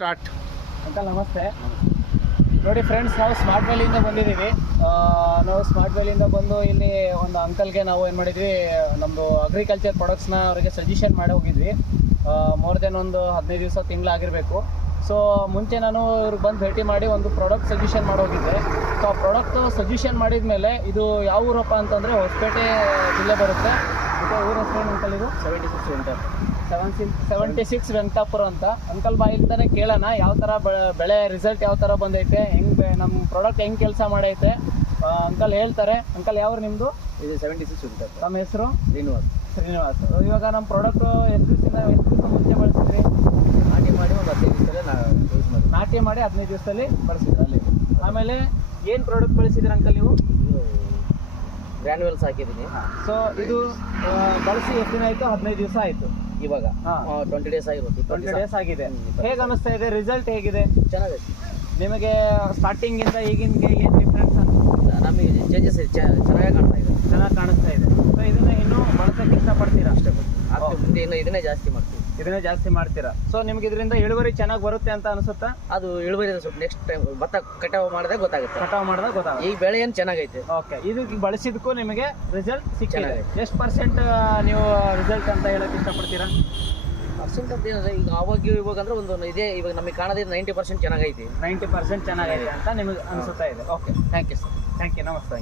Start. Uncle ನಮಸ್ತೆ. ನೋಡಿ friends, ನಾವು ಸ್ಮಾರ್ಟ್ ವ್ಯಾಲಿಯಿಂದ ಬಂದಿದ್ದೀವಿ. ನಾವು ಸ್ಮಾರ್ಟ್ ವ್ಯಾಲಿಯಿಂದ ಬಂದು ಇಲ್ಲಿ ಒಂದು ಅಂಕಲ್ಗೆ ನಾವು ಏನು ಮಾಡಿದ್ವಿ, ನಮ್ಮದು ಅಗ್ರಿಕಲ್ಚರ್ ಪ್ರಾಡಕ್ಟ್ಸ್ನ ಅವರಿಗೆ ಸಜೆಷನ್ ಮಾಡಿ ಹೋಗಿದ್ವಿ. ಮೋರ್ ದೆನ್ ಒಂದು 15 ದಿವಸ ತಿಂಗಳಾಗಿರಬೇಕು. ಸೊ ಮುಂಚೆ ನಾನು ಇವ್ರಿಗೆ ಬಂದು ಭೇಟಿ ಮಾಡಿ ಒಂದು ಪ್ರಾಡಕ್ಟ್ ಸಜೆಷನ್ ಮಾಡಿ ಹೋಗಿದ್ದೆ. ಸೊ ಆ ಪ್ರಾಡಕ್ಟ್ ಸಜೆಷನ್ ಮಾಡಿದ ಮೇಲೆ ಇದು ಯಾವ ಊರಪ್ಪ ಅಂತಂದರೆ ಹೊಸಪೇಟೆ ಜಿಲ್ಲೆ ಬರುತ್ತೆ. ಮತ್ತು ಊರ ಹೆಸರು ಅಂಕಲ್ ಇದು 76 ವೆಂಕಟಾಪುರ ಅಂತ. ಅಂಕಲ್ ಬಾಯಿಂದನೇ ಕೇಳೋಣ ಯಾವ ಥರ ಬೆಳೆ ರಿಸಲ್ಟ್ ಯಾವ ಥರ ಬಂದೈತೆ, ಹೆಂಗೆ ನಮ್ಮ ಪ್ರಾಡಕ್ಟ್ ಹೆಂಗೆ ಕೆಲಸ ಮಾಡೈತೆ ಅಂಕಲ್ ಹೇಳ್ತಾರೆ. ಅಂಕಲ್ ಯಾವ್ರು ನಿಮ್ಮದು? ಇದು 76 ವೆಂಕಟಾಪುರ. ನಮ್ಮ ಹೆಸರು ಶ್ರೀನಿವಾಸ್. ಇವಾಗ ನಮ್ಮ ಪ್ರಾಡಕ್ಟು ಎಷ್ಟು ದಿವಸ ಮುಂಚೆ ಬಳಸಿದ್ರಿ? ನಾಟಿ ಮಾಡಿ ಒಂದು 15 ದಿವಸದಲ್ಲಿ ನಾವು ಯೂಸ್ ಮಾಡಿದ್ವಿ. ನಾಟಿ ಮಾಡಿ 15 ದಿವಸದಲ್ಲಿ ಬಳಸಿದ್ರಿ ಅಲ್ಲಿ. ಆಮೇಲೆ ಏನು ಪ್ರಾಡಕ್ಟ್ ಬಳಸಿದ್ರಿ ಅಂಕಲ್ ನೀವು? ಗ್ರ್ಯಾನ್ಯುವಲ್ಸ್ ಹಾಕಿದ್ದೀನಿ. ಸೊ ಇದು ಬಳಸಿ ಎಷ್ಟು ದಿನ ಆಯಿತು? 15 ದಿವಸ ಆಯಿತು. ಇವಾಗ 20 ಡೇಸ್ ಆಗಿರುತ್ತೆ. 20 ಡೇಸ್ ಆಗಿದೆ. ಹೇಗೆ ಅನ್ನಿಸ್ತಾ ಇದೆ? ರಿಸಲ್ಟ್ ಹೇಗಿದೆ? ಚೆನ್ನಾಗೈತೆ. ನಿಮಗೆ ಸ್ಟಾರ್ಟಿಂಗಿಂದ ಈಗಿನಗೆ ಏನು ಡಿಫ್ರೆನ್ಸ್ ಅನಿಸುತ್ತೆ? ನಮಗೆ ಚೇಂಜಸ್ ಚೆನ್ನಾಗಿ ಕಾಣ್ತಾ ಇದೆ. ಚೆನ್ನಾಗಿ ಕಾಣಿಸ್ತಾ ಇದೆ. ಸೊ ಇದನ್ನ ಇನ್ನೂ ಬಳಸೋಕ್ಕೆ ಇಷ್ಟಪಡ್ತೀರಾ? ಅಷ್ಟೇ ಮುಂದೆ ಇನ್ನು ಇದನ್ನೇ ಜಾಸ್ತಿ ಮಾಡ್ತೀವಿ. ಇದನ್ನೇ ಜಾಸ್ತಿ ಮಾಡ್ತೀರಾ. ಸೊ ನಿಮ್ಗೆ ಇದರಿಂದ ಇಳುವರಿ ಚೆನ್ನಾಗಿ ಬರುತ್ತೆ ಅಂತ ಅನಿಸುತ್ತಾ? ಅದು ಇಳುವರಿ ಸ್ವಲ್ಪ ನೆಕ್ಸ್ಟ್ ಟೈಮ್ ಭತ್ತ ಕಟಾವು ಮಾಡಿದಾಗ ಗೊತ್ತಾಗುತ್ತೆ. ಕಟಾವು ಮಾಡಿದಾಗ ಗೊತ್ತಾಗುತ್ತೆ. ಈ ಬೆಳೆ ಏನು ಚೆನ್ನಾಗೈತೆ. ಓಕೆ, ಇದು ಬಳಸಿದಕ್ಕೂ ನಿಮಗೆ ರಿಸಲ್ಟ್ ಸಿಕ್ಕಿದೆ. ಚೆನ್ನಾಗಿದೆ. ಎಷ್ಟು ಪರ್ಸೆಂಟ್ ನೀವು ರಿಸಲ್ಟ್ ಅಂತ ಹೇಳಕ್ಕೆ ಇಷ್ಟಪಡ್ತೀರಾ? ಪರ್ಸೆಂಟ್ ಅಂತ ಏನಂದ್ರೆ ಈಗ ಇವಾಗ ಅಂದ್ರೆ ಒಂದು ಇದೇ ಇವಾಗ ನಮಗೆ ಕಾಣೋದು 90% ಚೆನ್ನಾಗೈತಿ. 90% ಚೆನ್ನಾಗೈತೆ ಅಂತ ನಿಮಗೆ ಅನಿಸುತ್ತಾ ಇದೆ. Okay, thank you sir. Thank you. ನಮಸ್ತೆ.